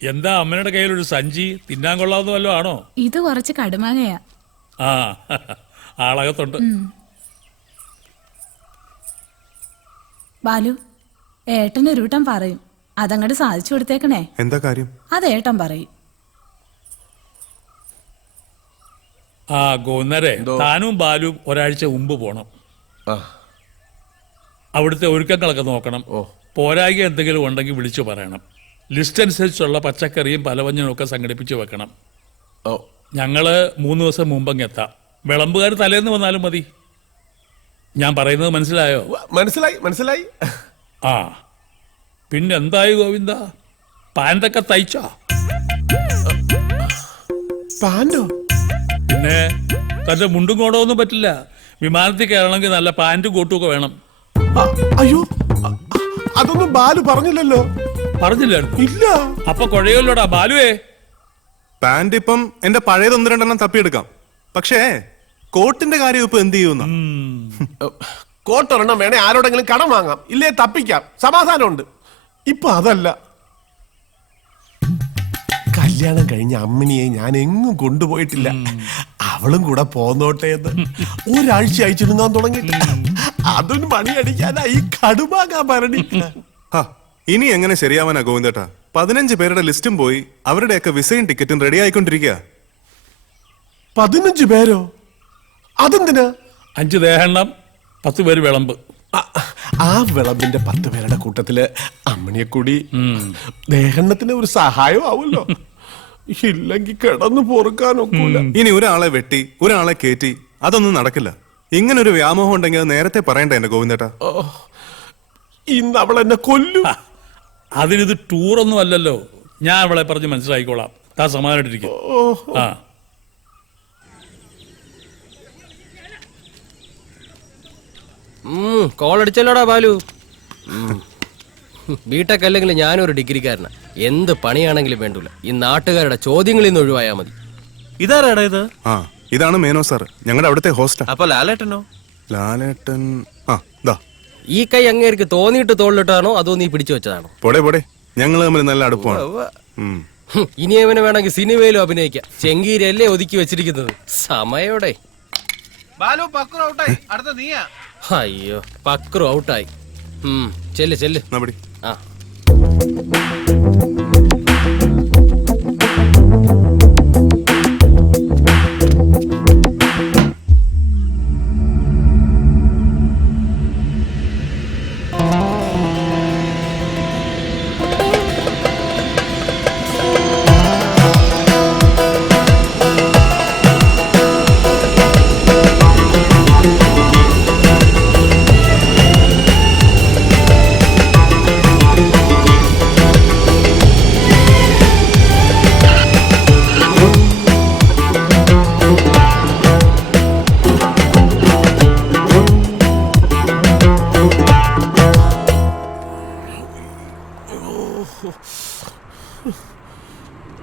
എന്താ അമ്മയുടെ കയ്യിലൊരു സഞ്ചി? തിന്നാൻ കൊള്ളാവുന്ന വല്ലതും ആണോ? ഇത് കുറച്ച് കടുമാങ്ങയാ. ആ ആളകത്തുണ്ട്. ബാലു, ഏട്ടൻ ഒരു വട്ടം പറയും, അതങ്ങോട്ട് സാധിച്ചു കൊടുത്തേക്കണേ. എന്താ കാര്യം? അത് ഏട്ടൻ പറയും. ആ ഗോന്നരെ, താനും ബാലും ഒരാഴ്ച മുമ്പ് പോണം. അവിടുത്തെ ഒരുക്കങ്ങളൊക്കെ നോക്കണം. പോരായ്ക എന്തെങ്കിലും ഉണ്ടെങ്കിൽ വിളിച്ചു പറയണം. ലിസ്റ്റ് അനുസരിച്ചുള്ള പച്ചക്കറിയും പലവഞ്ഞനും ഒക്കെ സംഘടിപ്പിച്ച് വെക്കണം. ഞങ്ങള് 3 ദിവസം മുമ്പങ്ങ് എത്താം. വിളമ്പുകാർ തലേന്ന് വന്നാലും മതി. ഞാൻ പറയുന്നത് മനസ്സിലായോ? മനസ്സിലായി. ആ പിന്നെന്തായി ഗോവിന്ദ, പാൻറ്റൊക്കെ തയ്ച്ചോ? പാൻറ്റോ? പിന്നെ തന്റെ മുണ്ടും കോടൊന്നും പറ്റില്ല. വിമാനത്തിൽ കയറണമെങ്കിൽ നല്ല പാൻറ്റും കോട്ടും ഒക്കെ വേണം. അയ്യോ, അതൊന്നും ബാലു പറഞ്ഞില്ലല്ലോ. പറഞ്ഞില്ലായിരുന്നു? ഇല്ല. അപ്പൊ കുഴയല്ലോടാ ബാലുവേ. പാന്റ് ഇപ്പം എന്റെ പഴയത് 1-2 തപ്പിയെടുക്കാം. പക്ഷേ കോട്ടിന്റെ കാര്യം ഇപ്പൊ എന്ത് ചെയ്യുന്ന? കോട്ടൊരെണ്ണം വേണേ ആരോടെങ്കിലും കടം വാങ്ങാം, ഇല്ലേ തപ്പിക്കാം, സമാധാനമുണ്ട്. ഇപ്പൊ അതല്ല. കല്യാണം കഴിഞ്ഞ അമ്മിണിയെ ഞാൻ എങ്ങും കൊണ്ടുപോയിട്ടില്ല. അവളും കൂടെ പോന്നോട്ടെ എന്ന് ഒരാഴ്ച അയച്ചിരുന്നാൻ തുടങ്ങി. അതൊരു മണിയടിക്കാനായി കടുമാകാൻ ഭരണി. ഇനി എങ്ങനെ ശരിയാവാനാ ഗോവിന്ദേട്ടാ? 15 പേരുടെ ലിസ്റ്റും പോയി, അവരുടെയൊക്കെ വിസയും ടിക്കറ്റും റെഡി ആയിക്കൊണ്ടിരിക്കുക. 15 പേരോ? അതെന്തിനാ? 5 ദേഹെണ്ണം, 10 പേര് വിളമ്പ്. ആ വിളമ്പിന്റെ 10 പേരുടെ കൂട്ടത്തില് അമ്മണിയെ കൂടി ദേഹണ്ണത്തിന് ഒരു സഹായം ആവുമല്ലോ. ഇല്ലെങ്കിൽ കിടന്നു പൊറുക്കാനൊക്കൂല. ഇനി ഒരാളെ വെട്ടി ഒരാളെ കേറ്റി അതൊന്നും നടക്കില്ല. ഇങ്ങനൊരു വ്യാമോഹം ഉണ്ടെങ്കിൽ അത് നേരത്തെ പറയണ്ട എന്റെ ഗോവിന്ദേട്ടാ. ഇന്ന് അവൾ എന്നെ കൊല്ലും. അതിനിത് ടൂറൊന്നും അല്ലല്ലോ. ഞാൻ അവളെ പറഞ്ഞ് മനസ്സിലായിക്കോളാം. താ സമാധാനായിട്ടിരിക്കും. ആ കോളടിച്ചല്ലോടാ ബാലു. ബിടെക് അല്ലെങ്കിൽ ഞാനൊരു ഡിഗ്രിക്കാരനാ. എന്ത് പണിയാണെങ്കിലും വേണ്ടൂല, ഈ നാട്ടുകാരുടെ ചോദ്യങ്ങളിൽ നിന്ന് ഒഴിവായാ മതി. ഇതാരാടാ ഇത്? ഇതാണ് മേനോ സാർ, ഞങ്ങളുടെ അവിടുത്തെ ഹോസ്റ്റൽ. അപ്പൊ ലാലേട്ടനോ? ലാലേട്ടൻ ഈ കൈ അങ്ങേർക്ക് തോന്നിയിട്ട് തോളിലിട്ടാണോ അതോ നീ പിടിച്ചു വെച്ചതാണോ? പോടെ ഞങ്ങൾ തമ്മിൽ നല്ല അടുപ്പമാണ്. ഇനി അവനെ വേണമെങ്കിൽ സിനിമയിലും അഭിനയിക്കാം. ചെങ്കീരല്ലേ ഒതുക്കി വെച്ചിരിക്കുന്നത്. സമയോടെ. അയ്യോ, പക്രു ഔട്ടായി. ചെല്ല്. ആ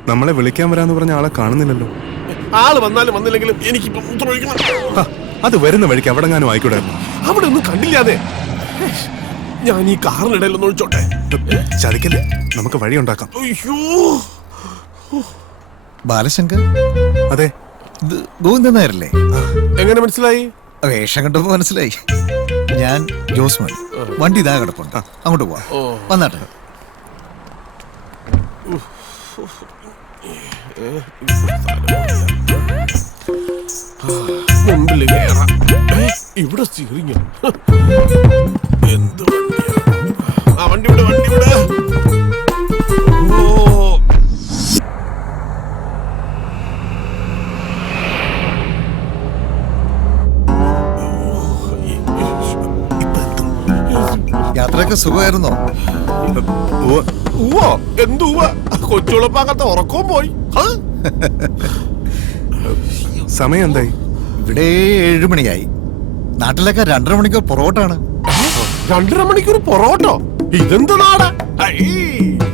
നമ്മളെ വിളിക്കാൻ വരാന്ന് പറഞ്ഞ ആളെ കാണുന്നില്ലല്ലോ. ആള് വന്നാലും വന്നില്ലെങ്കിലും എനിക്കിപ്പോ മൂത്രമൊഴിക്കണം. അത് വരുന്ന വഴിക്ക് അവിടെങ്ങാനും ആയിക്കൂടായിരുന്നു. അവിടെ ഒന്നും കണ്ടില്ലാതെ. ഞാൻ ഈ കാറിനിടയിൽ ഒന്ന് ഒഴിച്ചോട്ടെ. ചതിക്കല്ലേ, നമുക്ക് വഴി ഉണ്ടാക്കാം. അയ്യോ, ബാലശങ്കർ? അതെ. ഗോവിന്ദൻ നായരല്ലേ? എങ്ങനെ മനസ്സിലായി? വേഷം കണ്ടപ്പോ മനസ്സിലായി. ഞാൻ ജോസ്മോൻ. വണ്ടി ഇതാ കിടപ്പുണ്ട്, അങ്ങോട്ട് പോവാം. വന്നാട്ടെ. മുമ്പില് കേറാം. ഇവിടെ സ്റ്റിയറിംഗ് എന്ത് വണ്ടിയാ? വണ്ടി വിട്. യാത്രയൊക്കെ സുഖമായിരുന്നോ? എന്തുവാ, കൊച്ചുളപ്പാകത്തെ ഉറക്കവും പോയി. സമയം എന്തായി? ഇവിടെ 7 മണിയായി. നാട്ടിലൊക്കെ 2:30 മണിക്കൂർ പൊറോട്ടാണ്. 2:30 മണിക്കൂർ പൊറോട്ടോ? ഇതെന്ത് നാടാ?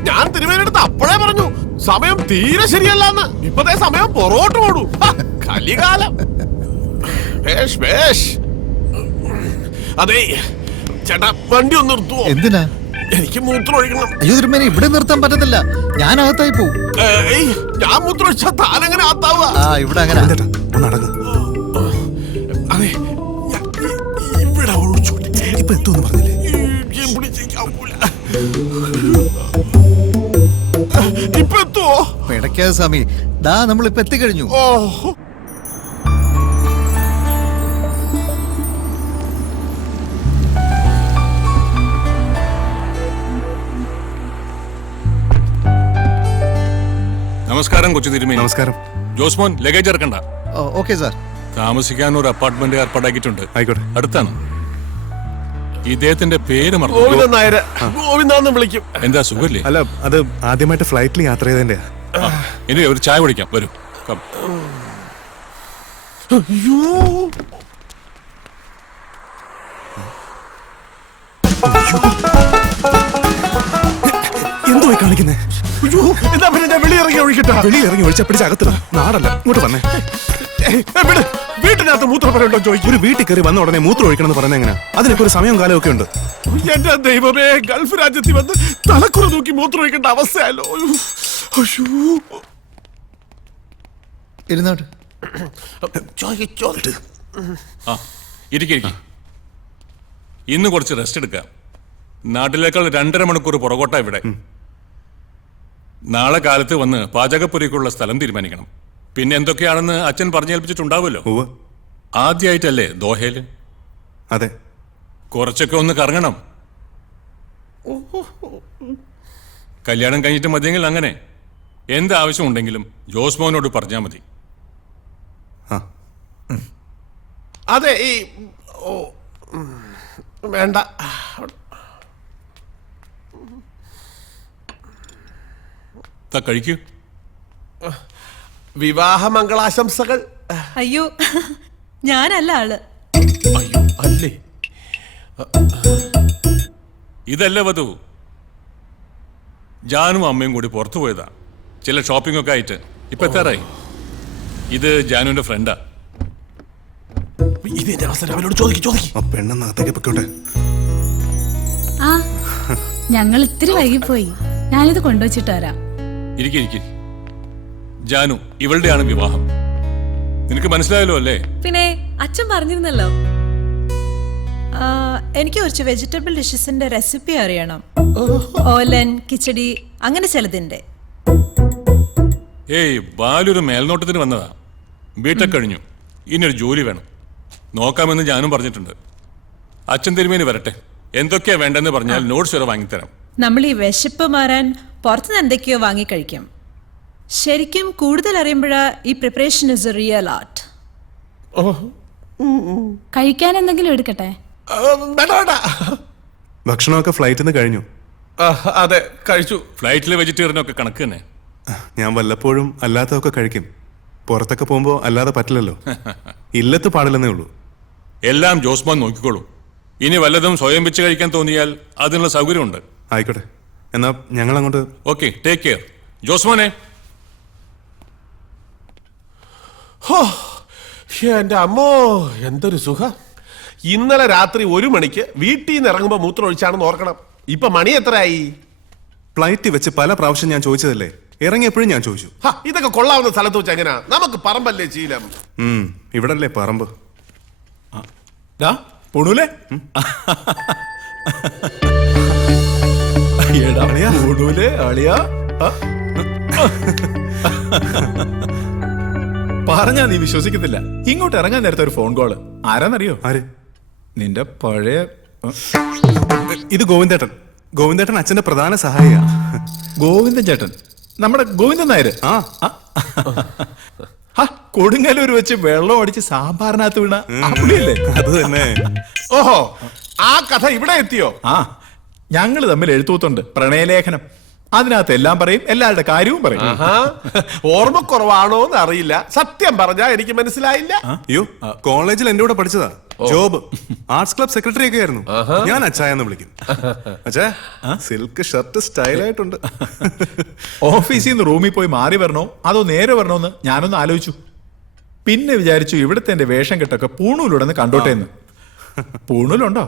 ഞാൻ തിരുവേനെടുത്ത് അപ്പോഴേ പറഞ്ഞു സമയം തീരെ ശരിയല്ലെന്ന്. ഇപ്പത്തെ സമയം പൊറോട്ട ഓടൂ. കലികാലം. അതെ ചേട്ടാ, വണ്ടി ഒന്ന് നിർത്തുവോ? എന്തിനാ? എനിക്ക് മൂത്രം ഒഴിക്കണം. അയ്യോ തിരുമേനി ഇവിടെ നിർത്താൻ പറ്റത്തില്ല, ഞാൻ അകത്തായി പോവും. ഏയ്, ഞാൻ മൂത്രം ഒഴിച്ചാ താനെങ്ങനെ ആത്താവുക? ആ ഇവിടെ അങ്ങനെ ഗോവിന്ദേട്ടാ ഒന്ന് അടങ്ങ്. അതെ, ഇവിടെ ഒഴിച്ചോട്ടെ. ഇപ്പൊ എത്തുമെന്ന് പറഞ്ഞില്ലേ? ഇപ്പൊ എത്തുവോ? പിടയ്ക്കാതെ സ്വാമി, ദാ നമ്മളിപ്പോ എത്തിക്കഴിഞ്ഞു. ഓ, നമസ്കാരം കൊച്ചു തിരുമേനി. നമസ്കാരം. ജോസ്മോൻ ലഗേജ് ഇറക്കണ്ട. Okay sir. താമസിക്കാൻ ഒരു അപ്പാർട്ട്മെന്റ് ഏർപ്പാടാക്കിയിട്ടുണ്ട്. ആയിക്കോട്ടെ. അടുത്താണ്. ഇദ്ദേഹത്തിന്റെ പേര് മറന്നു. ഗോവിന്ദൻ നായര്, ഗോവിന്ദാന്ന് വിളിക്കും. എന്താ സുഖല്ലേ? അല്ല, അത് ആദ്യമായിട്ട് ഫ്ലൈറ്റിൽ യാത്ര ചെയ്തതിന്റെയാ. ഇനി ഒരു ചായ കുടിക്കാം, വരൂ. Come. അയ്യോ, എന്തോ കാണിക്കുന്നേ? അയ്യോ, എന്നാ പിന്നെ ഞാൻ വെളിയിറങ്ങി ഒഴിക്കട്ടാ? വെളിയിൽ ഇറങ്ങി ഒഴിച്ച പിടിച്ച് അകത്തിടാ. നാടല്ല, ഇങ്ങോട്ട് വന്നേ. വിട്, വീട്ടിനകത്ത് മൂത്രപ്പുരയുണ്ടോ ചോദിക്കും. ഒരു വീട്ടിൽ കയറി വന്ന ഉടനെ മൂത്രം ഒഴിക്കണം എന്ന് പറയുന്നത് എങ്ങനെ? അതിനൊക്കെ ഒരു സമയവും കാലവും ഒക്കെ ഉണ്ട്. എന്റെ ദൈവമേ, ഗൾഫ് രാജ്യത്തിൽ വന്ന് തലക്കുറ നോക്കി മൂത്രം ഒഴിക്കേണ്ട അവസ്ഥയല്ലോ. അയ്യോ, ഇരുന്നോട്ട്. ചോദിച്ചോട്ട്. ആ, ഇരിക്കും. ഇന്ന് കുറച്ച് റെസ്റ്റ് എടുക്കാം. നാട്ടിലേക്കാൾ 2.5 മണിക്കൂർ പുറകോട്ടാ ഇവിടെ. നാളെ കാലത്ത് വന്ന് പാചകപ്പുരയ്ക്കുള്ള സ്ഥലം തീരുമാനിക്കണം. പിന്നെ എന്തൊക്കെയാണെന്ന് അച്ഛൻ പറഞ്ഞേൽപ്പിച്ചിട്ടുണ്ടാവുമല്ലോ. ഉവ്വ്. ആദ്യമായിട്ടല്ലേ ദോഹയില്? അതെ. കുറച്ചൊക്കെ ഒന്ന് കറങ്ങണം. കല്യാണം കഴിഞ്ഞിട്ട് മതിയെങ്കിൽ അങ്ങനെ എന്ത് ആവശ്യമുണ്ടെങ്കിലും ജോസ്മോനോട് പറഞ്ഞാൽ മതി. അതെ, ഈ വേണ്ട. കഴിക്കൂ. വിവാഹ മംഗളാശംസകൾ. അയ്യോ, ഞാനല്ല ആള്. അയ്യോ, അല്ലേ? ഇതല്ല വധു. ജാനും അമ്മയും കൂടി പുറത്തു പോയതാ, ചില ഷോപ്പിംഗ് ഒക്കെ ആയിട്ട്. ഇപ്പൊ എത്താറായി. ഇത് ജാനുവിന്റെ ഫ്രണ്ടാ. ഇതിന്റെ അവസരം അവരോട് ചോദിക്കും. ആ പെണ്ണെന്നകത്തേക്ക് പൊക്കോട്ടെ. ആ ഞങ്ങൾ ഇത്തിരി വൈകിപ്പോയി, ഞാനിത് കൊണ്ടുവച്ചിട്ട് വരാം. ഇരിക്കും. ജാനു, ഇവളുടെയാണ് വിവാഹം. നിനക്ക് മനസ്സിലായല്ലോ അല്ലേ? പിന്നെ അച്ഛൻ പറഞ്ഞിരുന്നല്ലോ. എനിക്ക് കുറച്ച് വെജിറ്റബിൾ ഡിഷസിന്റെ റെസിപ്പി അറിയണം. ഓലൻ, കിച്ചടി, അങ്ങനെ ചിലതിന്റെ. ഏയ്, ബാലൊരു മേൽനോട്ടത്തിന് വന്നതാ. ബിടെക് കഴിഞ്ഞു, ഇനിയൊരു ജോലി വേണം. നോക്കാമെന്ന് ജാനും പറഞ്ഞിട്ടുണ്ട്. അച്ഛൻ തിരുമേനി വരട്ടെ, എന്തൊക്കെയാ വേണ്ടെന്ന് പറഞ്ഞാൽ നോട്ട്സ് വരെ വാങ്ങിത്തരാം. നമ്മൾ ഈ വിശപ്പ് മാറാൻ പുറത്തുനിന്ന് എന്തൊക്കെയോ വാങ്ങിക്കഴിക്കും. ശരിക്കും കൂടുതൽ അറിയുമ്പോഴാ ഈ preparation is A real art. കഴിക്കാൻ എന്തെങ്കിലും എടുക്കട്ടെ? വേണ്ട. ഭക്ഷണമൊക്കെ ഫ്ലൈറ്റിൽ നിന്ന് കഴിഞ്ഞു. അതെ, കഴിച്ചു. ഫ്ലൈറ്റിലെ വെജിറ്റേറിയനൊക്കെ കണക്ക് തന്നെ. ഞാൻ വല്ലപ്പോഴും അല്ലാത്തതൊക്കെ കഴിക്കും. പുറത്തൊക്കെ പോകുമ്പോൾ അല്ലാതെ പറ്റില്ലല്ലോ. ഇല്ലത്ത് പാടില്ലെന്നേ ഉള്ളൂ. എല്ലാം ജോസ്മോൻ നോക്കിക്കോളൂ. ഇനി വല്ലതും സ്വയം വെച്ച് കഴിക്കാൻ തോന്നിയാൽ അതിനുള്ള സൗകര്യമുണ്ട്. ആയിക്കോട്ടെ, എന്നാ ഞങ്ങൾ അങ്ങോട്ട്. Okay, take care. ജോസ്മോനെ. എന്റെ അമ്മോ, എന്തൊരു സുഖം. ഇന്നലെ രാത്രി 1 മണിക്ക് വീട്ടിൽ നിന്ന് ഇറങ്ങുമ്പോ മൂത്രം ഒഴിച്ചാണെന്ന് ഓർക്കണം. ഇപ്പൊ മണി എത്രയായി? ഫ്ലൈറ്റിൽ വെച്ച് പല പ്രാവശ്യം ഞാൻ ചോദിച്ചതല്ലേ, ഇറങ്ങിയപ്പോഴും ഞാൻ ചോദിച്ചു. ഇതൊക്കെ കൊള്ളാവുന്ന സ്ഥലത്ത് വെച്ച് എങ്ങനെയാ? നമുക്ക് പറമ്പല്ലേ ശീലം. ഇവിടല്ലേ പറമ്പ്. പൊണൂലേ? പറഞ്ഞാ നീ വിശ്വസിക്കത്തില്ല. ഇങ്ങോട്ട് ഇറങ്ങാൻ നേരത്തെ ഒരു ഫോൺ കോള്. ആരാന്നറിയോ? ആര്? നിന്റെ പഴയ ഇത് ഗോവിന്ദേട്ടൻ. ഗോവിന്ദേട്ടൻ അച്ഛന്റെ പ്രധാന സഹായിയാ. ഗോവിന്ദൻ ചേട്ടൻ, നമ്മുടെ ഗോവിന്ദൻ നായര്. കൊടുങ്ങല്ലൂർ വെച്ച് വെള്ളം അടിച്ച് സാമ്പാറിനകത്ത് വീണ പുള്ളിയല്ലേ? അത് തന്നെ. ഓഹോ, ആ കഥ ഇവിടെ എത്തിയോ? ഞങ്ങള് തമ്മിൽ എഴുത്തൂത്തുണ്ട്, പ്രണയലേഖനം. അതിനകത്ത് എല്ലാം പറയും, എല്ലാവരുടെ കാര്യവും പറയും. ഓർമ്മക്കുറവാണോ എന്ന് അറിയില്ല, സത്യം പറഞ്ഞാ എനിക്ക് മനസ്സിലായില്ല. അയ്യോ, കോളേജിൽ എന്റെ കൂടെ പഠിച്ചതാ. ജോബ് ആർട്സ് ക്ലബ് സെക്രട്ടറി ഒക്കെ ആയിരുന്നു. ഞാൻ അച്ചായെന്ന് വിളിക്കും. അച്ഛാ, സിൽക്ക് ഷർട്ട് സ്റ്റൈലായിട്ടുണ്ട്. ഓഫീസിൽ നിന്ന് റൂമിൽ പോയി മാറി വരണോ അതോ നേരെ വരണോന്ന് ഞാനൊന്ന് ആലോചിച്ചു. പിന്നെ വിചാരിച്ചു ഇവിടുത്തെ എന്റെ വേഷം കെട്ടൊക്കെ പൂണൂലുടന്ന് കണ്ടോട്ടെ എന്ന്. പൂണൂലുണ്ടോ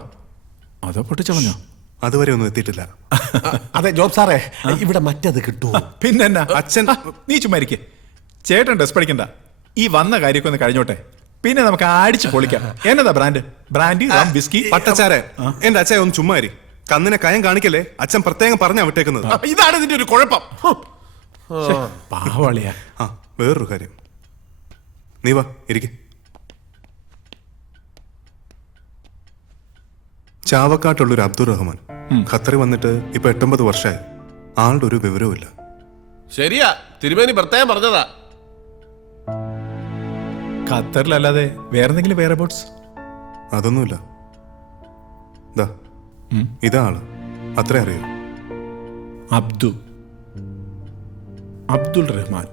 അതോ പൊട്ടിച്ചളഞ്ഞോ? അതുവരെ ഒന്നും എത്തിയിട്ടില്ല. അതെ ജോബ് സാറേ, ഇവിടെ മറ്റത് കിട്ടുമോ? പിന്നെന്നാ അച്ഛൻ നീ ചുമ്മാ ഇരിക്കെ. ചേട്ടൻ ഡ്രസ് പഠിക്കണ്ട, ഈ വന്ന കാര്യമൊക്കെ ഒന്ന് കഴിഞ്ഞോട്ടെ, പിന്നെ നമുക്ക് അടിച്ച് പൊളിക്കാം. എന്നതാ ബ്രാൻഡ്? Brandy, rum, whisky. പട്ടച്ചാരെ, എന്റെ അച്ഛൻ ഒന്ന് ചുമ്മാ ഇരി. കന്നിനെ കയം കാണിക്കല്ലേ, അച്ഛൻ പ്രത്യേകം പറഞ്ഞാ വിട്ടേക്കുന്നത്. ഇതാണ് ഇതിന്റെ ഒരു കുഴപ്പം. പാവാളിയാ. ആ വേറൊരു കാര്യം, നീ വാ ഇരിക്കെ. ചാവക്കാട്ടുള്ളൊരു അബ്ദുൾ റഹ്മാൻ ഖത്തറിൽ വന്നിട്ട് ഇപ്പൊ 8-9 വർഷമായി. ആളുടെ ഒരു വിവരവും ഇല്ല. ശരിയാ, തിരുമേനി പ്രത്യേകം പറഞ്ഞതാ. ഖത്തറിലല്ലാതെ വേറെന്തെങ്കിലും വേറെ ബോട്ട്സ്? അതൊന്നുമില്ല. ദാ ഇതാ ആള്, അത്രേ അറിയൂ. അബ്ദുൾ റഹ്മാൻ.